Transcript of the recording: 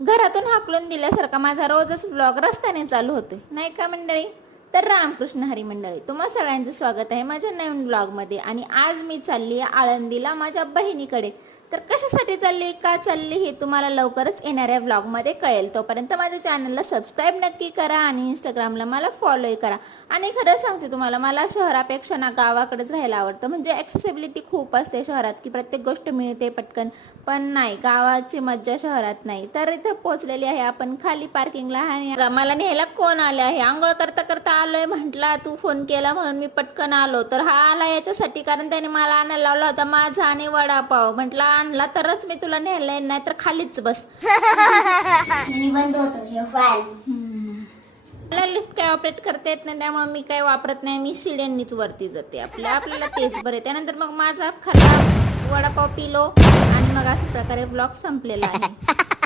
घरातून हाकलून दिल्यासारखा माझा रोजच ब्लॉग रस्त्याने चालू होतोय, नाही का मंडळी? तर रामकृष्ण हरी मंडळी, तुम्हा सगळ्यांचं स्वागत आहे माझ्या नवीन ब्लॉगमध्ये. आणि आज मी चालली आहे आळंदीला माझ्या बहिणीकडे. तर कशासाठी चालली, का चालली हे तुम्हाला लवकरच येणाऱ्या ब्लॉगमध्ये कळेल. तोपर्यंत माझ्या चॅनलला सबस्क्राईब नक्की करा आणि इंस्टाग्रामला मला फॉलोही करा. आणि खरं सांगते तुम्हाला, मला शहरापेक्षा ना गावाकडेच राहायला आवडतं. म्हणजे ॲक्सेसिबिलिटी खूप असते शहरात, की प्रत्येक गोष्ट मिळते पटकन. पण नाही, गावाची मज्जा शहरात नाही. तर इथं पोहोचलेली आहे आपण खाली पार्किंगला. आणि मला न्यायला कोण आले आहे, आंघोळ करता करता आलोय. म्हटला तू फोन केला म्हणून मी पटकन आलो. तर हा आला याच्यासाठी, कारण त्याने मला आणायला लावला होता माझा आणि वडापाव. म्हटला आणला तरच मी तुला न्यायला येईल, नाही तर खालीच बस. बंद होतो हे फाईल. मला लिफ्ट काय ऑपरेट करता येत नाही, त्यामुळे मी काय वापरत नाही. मी शिड्यांनीच वरती जाते. आपल्याला तेच बरे. त्यानंतर मग माझा खरा वडापाव पिलो आणि मग अशा प्रकारे ब्लॉग संपलेला आहे.